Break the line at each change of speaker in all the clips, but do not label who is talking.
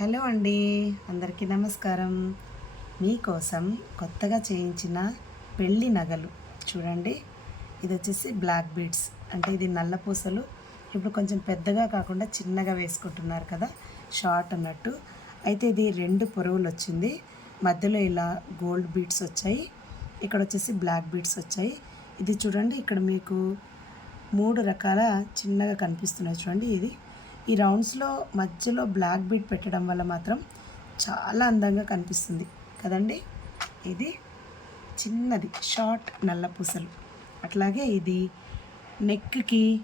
Hello అండి అందరికీ నమస్కారం. మీకోసం కొత్తగా చేయించిన పెళ్ళి నగలు చూడండి. ఇది వచ్చేసి బ్లాక్ బీడ్స్. అంటే ఇది నల్ల పూసలు. ఇప్పుడు కొంచెం పెద్దగా కాకుండా చిన్నగా వేసుకుంటున్నారు కదా షార్ట్ అన్నట్టు. అయితే ఇది రెండు పొడవులు వచ్చింది. మధ్యలో ఇలా గోల్డ్ బీడ్స్ వచ్చాయి. ఇక్కడ వచ్చేసి బ్లాక్ బీడ్స్ వచ్చాయి. ఇది చూడండి ఇక్కడ మీకు మూడు రకాల చిన్నగా కనిపిస్తున్నాయి చూడండి. ఇది ఈ రౌండ్స్లో మధ్యలో బ్లాక్ బీట్ పెట్టడం వల్ల మాత్రం చాలా అందంగా కనిపిస్తుంది. కదండి? ఇది చిన్నది షార్ట్ నల్ల పూసలు. అట్లాగే ఇది నెక్కి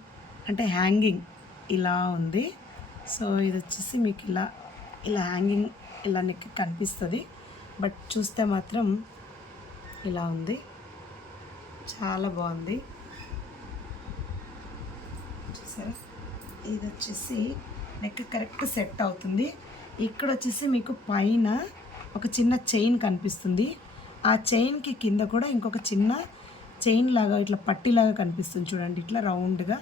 అంటే హ్యాంగింగ్ ఇలా ఉంది. సో ఇది వచ్చేసి మీకు ఇలా ఇలా హ్యాంగింగ్ ఇలా నెక్ కనిపిస్తుంది. బట్ చూస్తే మాత్రం ఇలా ఉంది. చాలా బాగుంది. చూసారా? ఇది వచ్చేసి నెక్ కరెక్ట్ సెట్ అవుతుంది. ఇక్కడ వచ్చేసి మీకు పైన ఒక చిన్న చైన్ కనిపిస్తుంది. ఆ చైన్కి కింద కూడా ఇంకొక చిన్న చైన్ లాగా ఇట్లా పట్టిలాగా కనిపిస్తుంది చూడండి ఇట్లా రౌండ్గా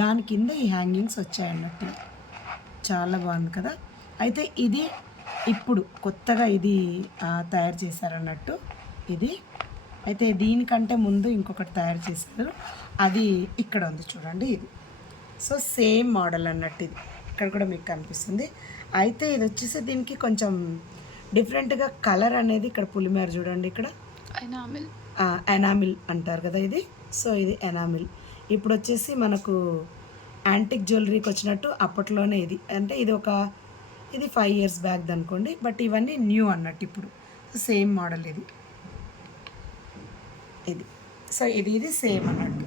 దాని కింద ఈ హ్యాంగింగ్స్ వచ్చాయి అన్నట్టు. చాలా బాగుంది కదా? అయితే ఇది ఇప్పుడు కొత్తగా ఇది తయారు చేశారన్నట్టు ఇది. అయితే దీనికంటే ముందు ఇంకొకటి తయారు చేశారు. అది ఇక్కడ ఉంది చూడండి ఇది. సో సేమ్ మోడల్ అన్నట్టు ఇది. ఇక్కడ కూడా మీకు కనిపిస్తుంది. అయితే ఇది వచ్చేసి దీనికి కొంచెం డిఫరెంట్గా కలర్ అనేది ఇక్కడ పులిమేర చూడండి ఇక్కడ.
ఎనామిల్
ఎనామిల్ అంటారు కదా ఇది. సో ఇది ఎనామిల్ ఇప్పుడు వచ్చేసి మనకు యాంటిక్ జ్యువెలరీకి వచ్చినట్టు అప్పట్లోనే ఇది. అంటే ఇది ఒక ఇది ఫైవ్ ఇయర్స్ బ్యాక్ అనుకోండి. బట్ ఇవన్నీ న్యూ అన్నట్టు ఇప్పుడు. సేమ్ మోడల్ ఇది. ఇది. సో ఇది ఇది సేమ్ అన్నట్టు.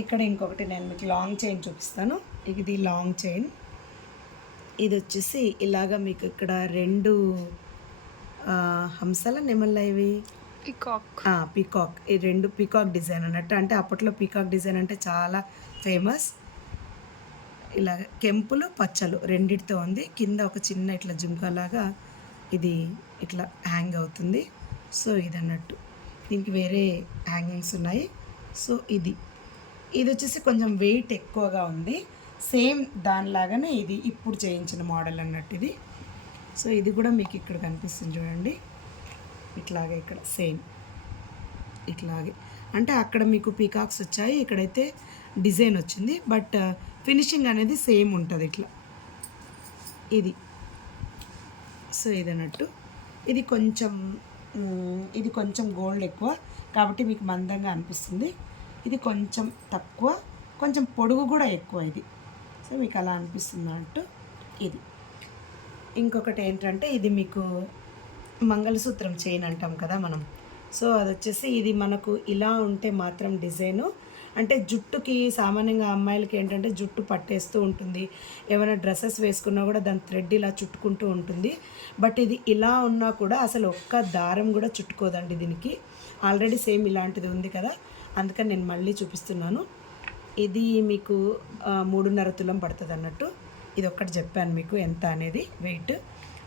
ఇక్కడ ఇంకొకటి నేను మీకు లాంగ్ చైన్ చూపిస్తాను. ఇది లాంగ్ చైన్ ఇది వచ్చేసి ఇలాగ మీకు ఇక్కడ రెండు హంసల నెమళ్ళ ఇవి.
పికాక్
పీకాక్ ఈ రెండు పీకాక్ డిజైన్ అన్నట్టు. అంటే అప్పట్లో పీకాక్ డిజైన్ అంటే చాలా ఫేమస్ ఇలా కెంపులు పచ్చలు రెండిటితో ఉంది. కింద ఒక చిన్న ఇట్లా జుంకాలాగా ఇది ఇట్లా హ్యాంగ్ అవుతుంది. సో ఇది అన్నట్టు దీనికి వేరే హ్యాంగింగ్స్ ఉన్నాయి. సో ఇది. ఇది వచ్చేసి కొంచెం వెయిట్ ఎక్కువగా ఉంది. సేమ్ దానిలాగానే ఇది ఇప్పుడు చేయించిన మోడల్ అన్నట్టు ఇది. సో ఇది కూడా మీకు ఇక్కడ కనిపిస్తుంది చూడండి. ఇట్లాగే ఇక్కడ సేమ్ ఇట్లాగే. అంటే అక్కడ మీకు పీకాక్స్ వచ్చాయి ఇక్కడైతే డిజైన్ వచ్చింది బట్ ఫినిషింగ్ uh, అనేది సేమ్ ఉంటుంది ఇట్లా. ఇది. సో ఇది అన్నట్టు ఇది కొంచెం ఇది కొంచెం గోల్డ్ ఎక్కువ కాబట్టి మీకు మందంగా అనిపిస్తుంది. ఇది కొంచెం తక్కువ కొంచెం పొడుగు కూడా ఎక్కువ ఇది. సో మీకు అలా అనిపిస్తుంది అంటూ ఇది. ఇంకొకటి ఏంటంటే ఇది మీకు మంగళసూత్రం చైన్ అంటాం కదా మనం. సో అది వచ్చేసి ఇది మనకు ఇలా ఉంటే మాత్రం డిజైను. అంటే జుట్టుకి సామాన్యంగా అమ్మాయిలకి ఏంటంటే జుట్టు పట్టేస్తూ ఉంటుంది. ఏమైనా డ్రెస్సెస్ వేసుకున్నా కూడా దాని థ్రెడ్ ఇలా చుట్టుకుంటూ ఉంటుంది. బట్ ఇది ఇలా ఉన్నా కూడా అసలు ఒక్క దారం కూడా చుట్టుకోదండి దీనికి. ఆల్రెడీ సేమ్ ఇలాంటిది ఉంది కదా. అందుకని నేను మళ్ళీ చూపిస్తున్నాను. ఇది మీకు మూడున్నర తులం పడుతుంది అన్నట్టు. ఇది ఒక్కటి చెప్పాను మీకు ఎంత అనేది వెయిట్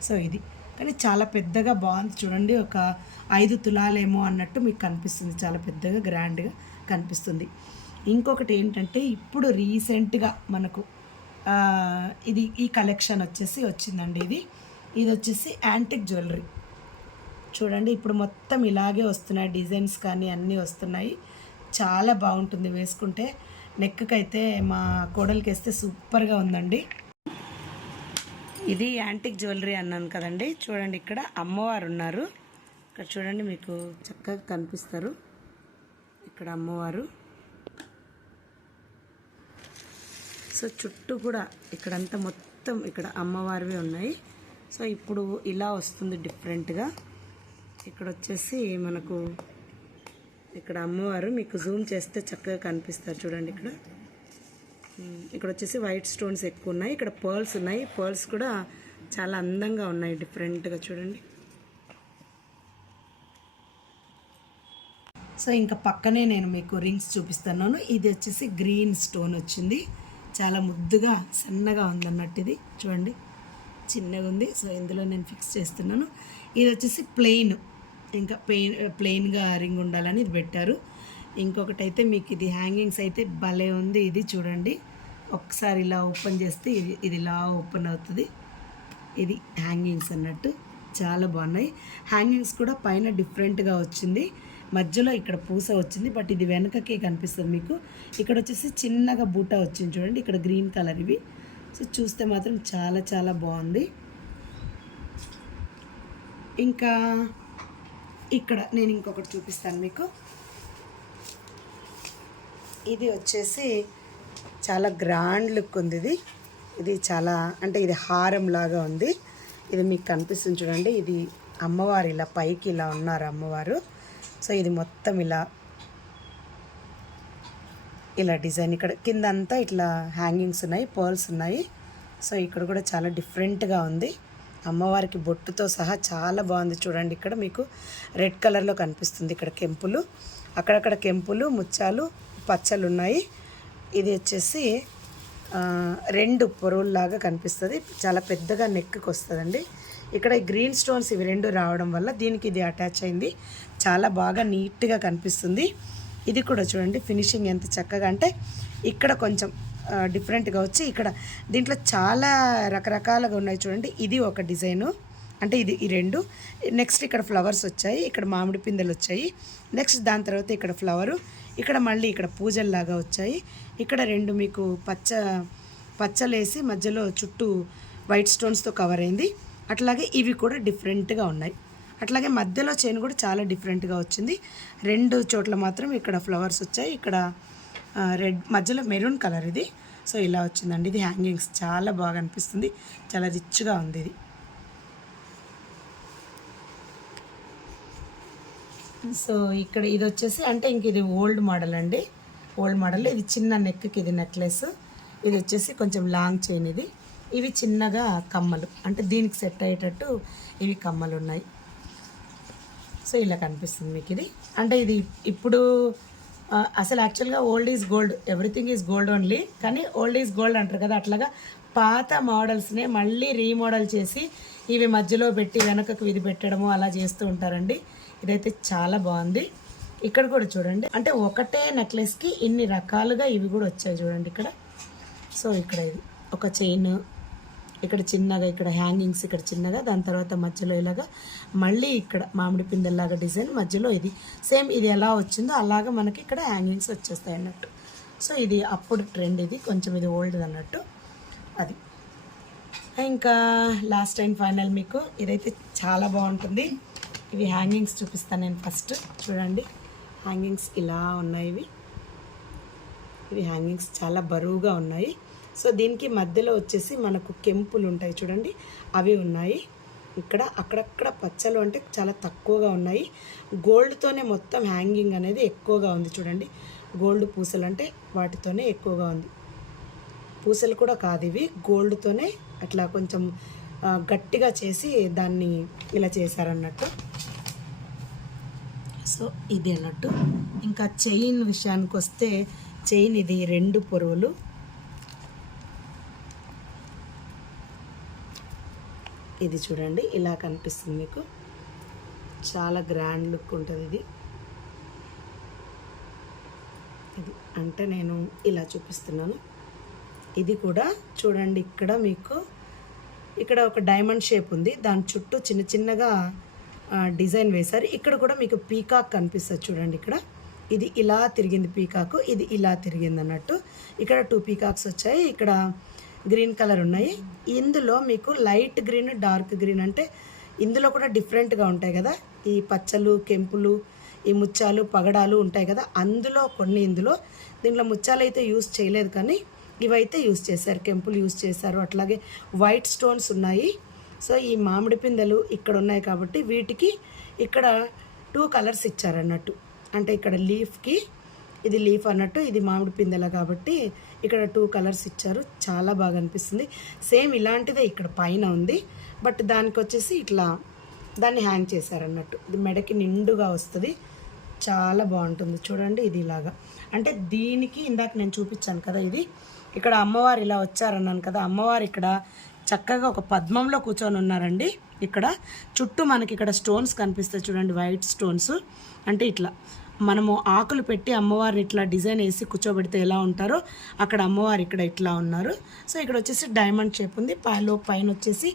సో ఇది. కానీ చాలా పెద్దగా బాగుంది. చూడండి ఒక ఐదు తులాలేమో అన్నట్టు మీకు కనిపిస్తుంది. చాలా పెద్దగా గ్రాండ్గా కనిపిస్తుంది. ఇంకొకటి ఏంటంటే ఇప్పుడు రీసెంట్గా మనకు ఇది ఈ కలెక్షన్ వచ్చేసి వచ్చిందండి ఇది. ఇది వచ్చేసి యాంటిక్ జ్యువెలరీ. చూడండి ఇప్పుడు మొత్తం ఇలాగే వస్తున్నాయి. డిజైన్స్ కానీ అన్నీ వస్తున్నాయి. చాలా బాగుంటుంది వేసుకుంటే. నెక్కి అయితే మా కోడలికి వేస్తే సూపర్గా ఉందండి. ఇది యాంటిక్ జ్యువెలరీ అన్నాను కదండి. చూడండి ఇక్కడ అమ్మవారు ఉన్నారు ఇక్కడ చూడండి మీకు చక్కగా కనిపిస్తారు. ఇక్కడ అమ్మవారు. సో చుట్టూ కూడా ఇక్కడంతా మొత్తం ఇక్కడ అమ్మవారివి ఉన్నాయి. సో ఇప్పుడు ఇలా వస్తుంది డిఫరెంట్గా. ఇక్కడ వచ్చేసి మనకు ఇక్కడ అమ్మవారు మీకు జూమ్ చేస్తే చక్కగా కనిపిస్తారు చూడండి ఇక్కడ. ఇక్కడ వచ్చేసి వైట్ స్టోన్స్ ఎక్కువ ఉన్నాయి. ఇక్కడ పర్ల్స్ ఉన్నాయి. పర్ల్స్ కూడా చాలా అందంగా ఉన్నాయి డిఫరెంట్గా చూడండి. సో ఇంకా పక్కనే నేను మీకు రింగ్స్ చూపిస్తున్నాను. ఇది వచ్చేసి గ్రీన్ స్టోన్ వచ్చింది. చాలా ముద్దుగా సన్నగా ఉందన్నట్టు ఇది. చూడండి చిన్నగా ఉంది. సో ఇందులో నేను ఫిక్స్ చేస్తున్నాను. ఇది వచ్చేసి ప్లెయిన్ ఇంకా పెయిన్ ప్లెయిన్గా రింగ్ ఉండాలని ఇది పెట్టారు. ఇంకొకటి అయితే మీకు ఇది హ్యాంగింగ్స్ అయితే భలే ఉంది. ఇది చూడండి. ఒకసారి ఇలా ఓపెన్ చేస్తే ఇది ఇది ఇలా ఓపెన్ అవుతుంది. ఇది హ్యాంగింగ్స్ అన్నట్టు. చాలా బాగున్నాయి. హ్యాంగింగ్స్ కూడా పైన డిఫరెంట్గా వచ్చింది. మధ్యలో ఇక్కడ పూస వచ్చింది. బట్ ఇది వెనకకే కనిపిస్తుంది మీకు. ఇక్కడ వచ్చేసి చిన్నగా బూటా వచ్చింది చూడండి. ఇక్కడ గ్రీన్ కలర్ ఇవి. సో చూస్తే మాత్రం చాలా చాలా బాగుంది. ఇంకా ఇక్కడ నేను ఇంకొకటి చూపిస్తాను మీకు. ఇది వచ్చేసి చాలా గ్రాండ్ లుక్ ఉంది ఇది. ఇది చాలా అంటే ఇది హారం లాగా ఉంది. ఇది మీకు కనిపిస్తుంది చూడండి. ఇది అమ్మవారు ఇలా పైకి ఇలా ఉన్నారు అమ్మవారు. సో ఇది మొత్తం ఇలా ఇలా డిజైన్ ఇక్కడ కింద అంతా ఇట్లా హ్యాంగింగ్స్ ఉన్నాయి పర్ల్స్ ఉన్నాయి. సో ఇక్కడ కూడా చాలా డిఫరెంట్గా ఉంది. అమ్మవారికి బొట్టుతో సహా చాలా బాగుంది. చూడండి ఇక్కడ మీకు రెడ్ కలర్లో కనిపిస్తుంది ఇక్కడ కెంపులు. అక్కడక్కడ కెంపులు ముత్యాలు పచ్చలు ఉన్నాయి ఇది వచ్చేసి రెండు పొరువుల్లాగా కనిపిస్తుంది. చాలా పెద్దగా నెక్కి వస్తుందండి ఇక్కడ ఈ గ్రీన్ స్టోన్స్ ఇవి రెండు రావడం వల్ల దీనికి ఇది అటాచ్ అయింది. చాలా బాగా నీట్గా కనిపిస్తుంది. ఇది కూడా చూడండి ఫినిషింగ్ ఎంత చక్కగా అంటే ఇక్కడ కొంచెం డిఫరెంట్గా వచ్చి ఇక్కడ దీంట్లో చాలా రకరకాలుగా ఉన్నాయి చూడండి. ఇది ఒక డిజైను. అంటే ఇది ఈ రెండు. నెక్స్ట్ ఇక్కడ ఫ్లవర్స్ వచ్చాయి. ఇక్కడ మామిడి పిందెలు వచ్చాయి. నెక్స్ట్ దాని తర్వాత ఇక్కడ ఫ్లవరు ఇక్కడ మళ్ళీ ఇక్కడ పూజల్లాగా వచ్చాయి. ఇక్కడ రెండు మీకు పచ్చ పచ్చలేసి మధ్యలో చుట్టూ వైట్ స్టోన్స్తో కవర్ అయింది. అట్లాగే ఇవి కూడా డిఫరెంట్గా ఉన్నాయి. అట్లాగే మధ్యలో చైన్ కూడా చాలా డిఫరెంట్గా వచ్చింది. రెండు చోట్ల మాత్రం ఇక్కడ ఫ్లవర్స్ వచ్చాయి. ఇక్కడ రెడ్ మధ్యలో మెరూన్ కలర్ ఇది. సో ఇలా వచ్చిందండి. ఇది హ్యాంగింగ్స్. చాలా బాగా అనిపిస్తుంది. చాలా రిచ్గా ఉంది ఇది. సో ఇక్కడ ఇది వచ్చేసి అంటే ఇంక ఇది ఓల్డ్ మోడల్ అండి. Old model. ఇది చిన్న నెక్కి ఇది నెక్లెస్. ఇది వచ్చేసి కొంచెం లాంగ్ చైన్ ఇది. ఇవి చిన్నగా కమ్మలు. అంటే దీనికి సెట్ అయ్యేటట్టు ఇవి కమ్మలు ఉన్నాయి. సో ఇలా కనిపిస్తుంది మీకు ఇది. అంటే ఇది ఇప్పుడు అసలు యాక్చువల్గా old is gold everything is gold only కానీ ఓల్డ్ ఈజ్ గోల్డ్ అంటారు కదా అట్లాగా. పాత మోడల్స్నే మళ్ళీ రీమోడల్ చేసి ఇవి మధ్యలో పెట్టి వెనకకు ఇది పెట్టడము అలా చేస్తూ ఉంటారండి. ఇదైతే చాలా బాగుంది. ఇక్కడ కూడా చూడండి. అంటే ఒకటే నెక్లెస్కి ఇన్ని రకాలుగా ఇవి కూడా వచ్చాయి చూడండి ఇక్కడ. సో ఇక్కడ ఇది ఒక చైన్ ఇక్కడ చిన్నగా ఇక్కడ హ్యాంగింగ్స్ ఇక్కడ చిన్నగా దాని తర్వాత మధ్యలో ఇలాగా మళ్ళీ ఇక్కడ మామిడి పిందెల్లాగా డిజైన్ మధ్యలో ఇది. సేమ్ ఇది ఎలా వచ్చిందో అలాగా మనకి ఇక్కడ హ్యాంగింగ్స్ వచ్చేస్తాయి అన్నట్టు. సో ఇది అప్పుడు ట్రెండ్ ఇది. కొంచెం ఇది ఓల్డ్ అన్నట్టు అది. ఇంకా లాస్ట్ అండ్ ఫైనల్ మీకు ఇదైతే చాలా బాగుంటుంది. ఇవి హ్యాంగింగ్స్ చూపిస్తాను నేను ఫస్ట్ చూడండి. హ్యాంగింగ్స్ ఇలా ఉన్నాయి ఇవి. ఇవి హ్యాంగింగ్స్ చాలా బరువుగా ఉన్నాయి. సో దీనికి మధ్యలో వచ్చేసి మనకు కెంపులు ఉంటాయి చూడండి. అవి ఉన్నాయి. ఇక్కడ అక్కడక్కడ పచ్చలు అంటే చాలా తక్కువగా ఉన్నాయి. గోల్డ్తోనే మొత్తం హ్యాంగింగ్ అనేది ఎక్కువగా ఉంది చూడండి. గోల్డ్ పూసలు అంటే వాటితోనే ఎక్కువగా ఉంది. పూసలు కూడా కాదు ఇవి. గోల్డ్తోనే అట్లా కొంచెం గట్టిగా చేసి దాన్ని ఇలా చేశారన్నట్టు. సో ఇది అన్నట్టు. ఇంకా చైన్ విషయానికి వస్తే చైన్ ఇది రెండు పొరువులు. ఇది చూడండి ఇలా కనిపిస్తుంది మీకు. చాలా గ్రాండ్ లుక్ ఉంటుంది ఇది. ఇది అంటే నేను ఇలా చూపిస్తున్నాను. ఇది కూడా చూడండి ఇక్కడ మీకు ఇక్కడ ఒక డైమండ్ షేప్ ఉంది. దాని చుట్టూ చిన్న చిన్నగా డిజైన్ వేశారు. ఇక్కడ కూడా మీకు పీకాక్ కనిపిస్తుంది చూడండి ఇక్కడ. ఇది ఇలా తిరిగింది పీకాకు ఇది ఇలా తిరిగింది అన్నట్టు ఇక్కడ టూ పీకాక్స్ వచ్చాయి. ఇక్కడ గ్రీన్ కలర్ ఉన్నాయి. ఇందులో మీకు లైట్ గ్రీన్ డార్క్ గ్రీన్ అంటే ఇందులో కూడా డిఫరెంట్గా ఉంటాయి కదా. ఈ పచ్చలు కెంపులు ఈ ముత్యాలు పగడాలు ఉంటాయి కదా. అందులో కొన్ని ఇందులో దీంట్లో ముత్యాలు అయితే యూస్ చేయలేదు కానీ ఇవైతే యూస్ చేశారు. కెంపులు యూస్ చేశారు. అట్లాగే వైట్ స్టోన్స్ ఉన్నాయి. సో ఈ మామిడి పిందెలు ఇక్కడ ఉన్నాయి కాబట్టి వీటికి ఇక్కడ టూ కలర్స్ ఇచ్చారన్నట్టు. అంటే ఇక్కడ లీఫ్కి ఇది లీఫ్ అన్నట్టు ఇది మామిడి పిందెల కాబట్టి ఇక్కడ టూ కలర్స్ ఇచ్చారు. చాలా బాగా అనిపిస్తుంది. సేమ్ ఇలాంటిదే ఇక్కడ పైన ఉంది. బట్ దానికి వచ్చేసి ఇట్లా దాన్ని హ్యాంగ్ చేశారన్నట్టు. ఇది మెడకి నిండుగా వస్తుంది. చాలా బాగుంటుంది. చూడండి ఇది ఇలాగా. అంటే దీనికి ఇందాక నేను చూపించాను కదా ఇది. ఇక్కడ అమ్మవారు ఇలా వచ్చారన్నాను కదా. అమ్మవారు ఇక్కడ చక్కగా ఒక పద్మంలో కూర్చొని ఉన్నారండి. ఇక్కడ చుట్టూ మనకి ఇక్కడ స్టోన్స్ కనిపిస్తాయి చూడండి. వైట్ స్టోన్స్ అంటే ఇట్లా. మనము ఆకులు పెట్టి అమ్మవారిని ఇట్లా డిజైన్ వేసి కూర్చోబెడితే ఎలా ఉంటారో అక్కడ అమ్మవారు ఇక్కడ ఇట్లా ఉన్నారు. సో ఇక్కడ వచ్చేసి డైమండ్ షేప్ ఉంది. పాలో పైన వచ్చేసి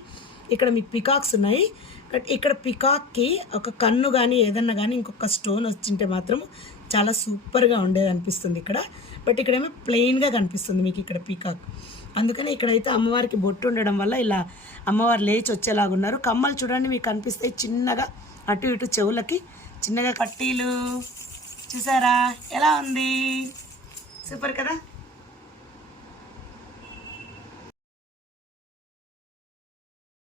ఇక్కడ మీకు పికాక్స్ ఉన్నాయి. బట్ ఇక్కడ పికాక్కి ఒక కన్ను కానీ ఏదన్నా కానీ ఇంకొక స్టోన్ వచ్చింటే మాత్రం చాలా సూపర్గా ఉండేది అనిపిస్తుంది ఇక్కడ. బట్ ఇక్కడేమో ప్లెయిన్గా కనిపిస్తుంది మీకు ఇక్కడ పీకాక్. అందుకని ఇక్కడైతే అమ్మవారికి బొట్టు ఉండడం వల్ల ఇలా అమ్మవారు లేచి వచ్చేలాగా ఉన్నారు. కమ్మలు చూడండి మీకు కనిపిస్తాయి చిన్నగా అటు ఇటు చెవులకి. చిన్నగా కట్టీలు. చూసారా? ఎలా ఉంది? సూపర్ కదా?